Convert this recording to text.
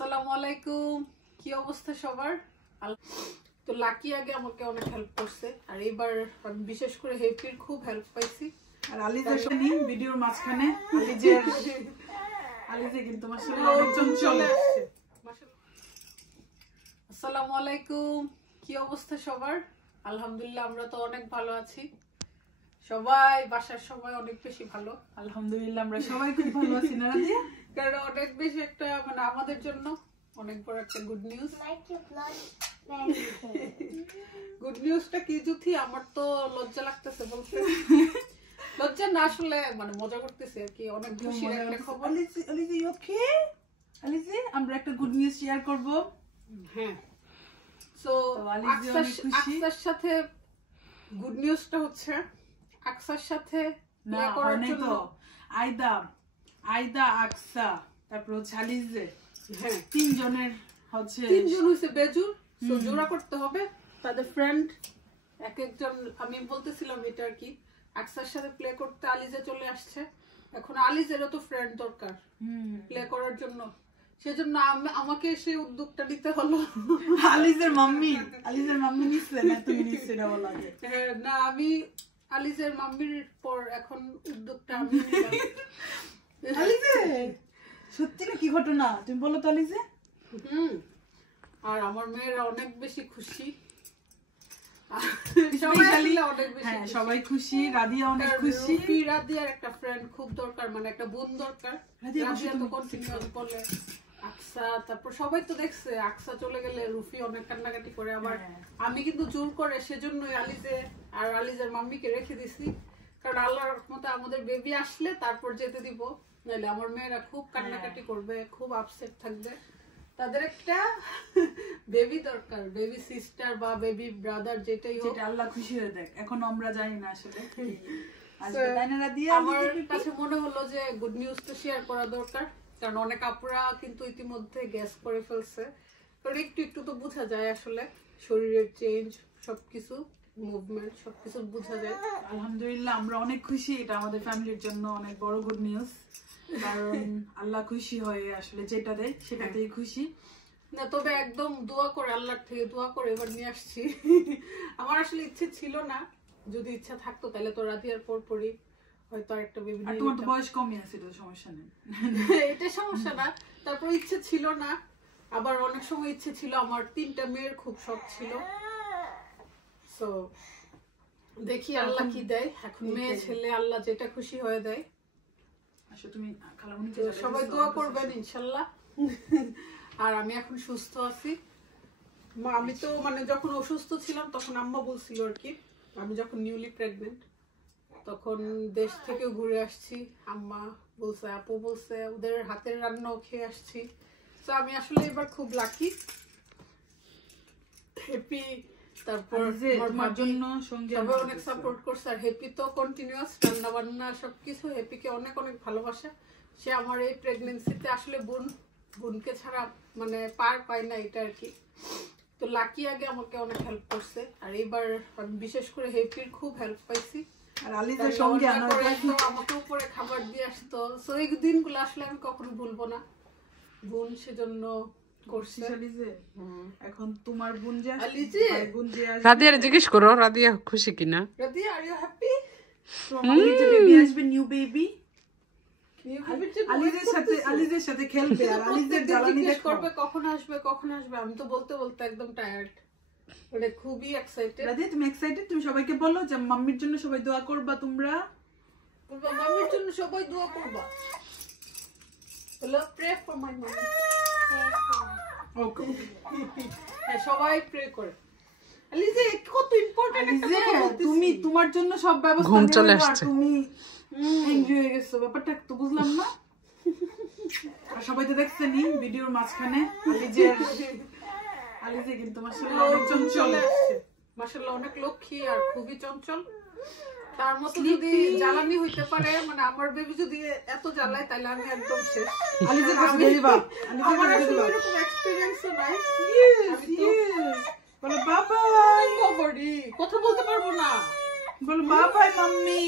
আসসালামু আলাইকুম, কি অবস্থা সবার? তো লাকি আগে আমাকে অনেক হেল্প করছে, আর এবার আমি বিশেষ করে হেপির খুব হেল্প পাইছি। আর আলিজের শুনি ভিডিওর মাঝখানে আলিজে কিন্তু মাশাআল্লাহ অনেকজন চলে আসছে। আসসালামু আলাইকুম, কি অবস্থা সবার? আলহামদুলিল্লাহ, আমরা তো অনেক ভালো আছি। সবাই বাসার সবাই অনেক বেশি ভালো, আলহামদুলিল্লাহ আমরা সবাই খুব ভালো আছি না রাদিয়া? কারণ অনেক বেশি একটা মানে আমাদের জন্য অনেক বড় একটা গুড নিউজ। গুড নিউজটা কি জুথি? আমার তো লজ্জা লাগতেছে বলতে। লজ্জা না, আসলে মানে মজা করতেছে আর কি। অনেক খুশির একটা খবর। আলিজে ওকে? আলিজে আমরা একটা গুড নিউজ শেয়ার করব। হ্যাঁ, সো আকসার সাথে গুড নিউজটা হচ্ছে আকসার সাথে না করার জন্য আইদা আকসা তারপর হচ্ছে আলিজে, হ্যাঁ তিনজনের হচ্ছে তিনজন হইছে বেজুর, সো জোড়া করতে হবে তাদের ফ্রেন্ড এক একজন। আমি বলতেছিলাম এটা আর কি, আকসার সাথে প্লে করতে আলিজে চলে আসছে। এখন আলিজেরও তো ফ্রেন্ড দরকার প্লে করার জন্য, সেজন্য আমাকে সেই উদ্যোগটা নিতে হলো। আলিজের মাম্মি নিচ্ছে না, তুমি নিচ্ছে না বলা যায়। না, আমি আলিজের মাম্মির পর এখন উদ্যোগটা আমি নিলাম। আলিজে সত্যি না কি ঘটনা তুমি বলো তো আলিজে? আর আমার মেয়েরা অনেক বেশি খুশি, সবাই খুশি, রাদিয়া অনেক খুশি। রাদিয়ার একটা ফ্রেন্ড খুব দরকার, মানে একটা বোন দরকার। রাদিয়া তো কন্টিনিউয়াস বলে আকসা, তারপর সবাই তো দেখছে আকসা চলে গেলে রুফি অনেক কান্নাকাটি করে। আবার আমি কিন্তু জোর করে সেজন্যই আলিজে আর আলিজের মাম্মিকে রেখে দিছি, কারণ আল্লাহর রহমতে আমাদের বেবি আসলে তারপর যেতে দিব, নাহলে আমার মেয়েরা খুব কান্নাকাটি করবে, খুব আপসেট থাকবে। তাদের একটা বেবি দরকার, বেবি সিস্টার বা বেবি ব্রাদার, যেটাই হোক, যেটা আল্লাহ খুশি হয়ে দেয়। এখন আমরা জানি না আসলে আমার কাছে মনে হলো যে গুড নিউজ তো শেয়ার করা দরকার, কারণ অনেক আপুরা কিন্তু ইতিমধ্যে গ্যাস করে ফেলছে। কারণ একটু একটু তো বোঝা যায় আসলে শরীরের চেঞ্জ, সবকিছু মুভমেন্ট সবকিছু বোঝা যায়। আলহামদুলিল্লাহ আমরা অনেক খুশি, এটা আমাদের ফ্যামিলির জন্য অনেক বড় গুড নিউজ। কারণ আল্লাহ খুশি হয়ে আসলে যেটা দেয় সেটাতেই খুশি না। তবে একদম দোয়া করে, আল্লাহর থেকে দোয়া করে এবার নিয়ে আসছি। আমার আসলে ইচ্ছে ছিল না, যদি ইচ্ছা থাকতো তাহলে তো রাদিয়ার পরপরই হয়তো আরেকটা বেবি নিয়ে। তোমার তো বয়স কমই আছে, তো সমস্যা নেই। এটা সমস্যা না, তারপর ইচ্ছে ছিল না। আবার অনেক সময় ইচ্ছে ছিল, আমার 3টা মেয়ের খুব শখ ছিল। সো দেখি আল্লাহ কি দেয়। এখন মেয়ে ছেলে আল্লাহ যেটা খুশি হয়ে দেয়। সবাই দোয়া করবেন ইনশাল্লাহ। আর আমি এখন সুস্থ আছি। আমি তো মানে যখন অসুস্থ ছিলাম তখন আম্মা বলছিল আর কি, আমি যখন নিউলি প্রেগনেন্ট তখন দেশ থেকে ঘুরে আসছি, আম্মা বলছে, আপু বলছে ওদের হাতের রান্নাও খেয়ে আসছি। তো আমি আসলে এবার খুব লাকি, হ্যাপি। তারপর আমার জন্য সবাই অনেক সাপোর্ট করছে, আর হ্যাপি তো কন্টিনিউয়াস রান্না বান্না সবকিছু। হ্যাপিকে অনেক অনেক ভালোবাসা। সে আমার এই প্রেগনেন্সিতে আসলে বোনকে ছাড়া মানে পার পাই না, এটা আর কি। তো লাকি আগে আমাকে অনেক হেল্প করছে, আর এবার আমি বিশেষ করে হ্যাপির খুব হেল্প পাইছি। আর আলিজের সঙ্গে আমাকে উপরে খাবার দিয়ে আসতো। সো এই দিনগুলো আসলে আমি কখনো ভুলবো না। বোন সেজন্য করছে। এখন তোমার বোন যে রাদিয়ার জিজ্ঞেস করো রাদিয়া খুশি কিনা। Radia, are you happy? Baby আসবে, নিউ বেবি। আলিজের সাথে খেলবে আর আলিজের জ্বালানি করবে কখন আসবে কখন আসবে। আমি তো বলতে বলতে একদম টায়ার্ড, মানে খুবই এক্সাইটেড। রাদিয়া তুমি এক্সাইটেড? তুমি সবাইকে বলো যে মাম্মির জন্য সবাই দোয়া করবা, তোমরা বলবা মাম্মির জন্য সবাই দোয়া করবা। বলো প্রে ফর মাই মামি। ওকে সবাই প্রে করে। আলিজে কত ইম্পর্টেন্ট একটা কথা, তুমি তোমার জন্য সব ব্যবস্থা ঘুম চলে আসছে, তুমি এনজয় হয়ে গেছো, ব্যাপারটা তো বুঝলাম না। আর সবাই তো দেখছেনই ভিডিওর মাঝখানে আলিজে কিন্তু মাশাআল্লাহ অনেক চঞ্চল আসছে, মাশাআল্লাহ অনেক লক্ষ্মী আর খুবই চঞ্চল। তার মতো যদি জ্বালানি হইতে পারে, মানে আমার বেবি যদি এত জ্বালায় তাহলে আমি একদম শেষ। আলিজে বলবা আমার আসলে এরকম এক্সপেরিয়েন্সও নাই। বলো বাবাই, কথা বলতে পারবো না। বলো বাবাই মাম্মি।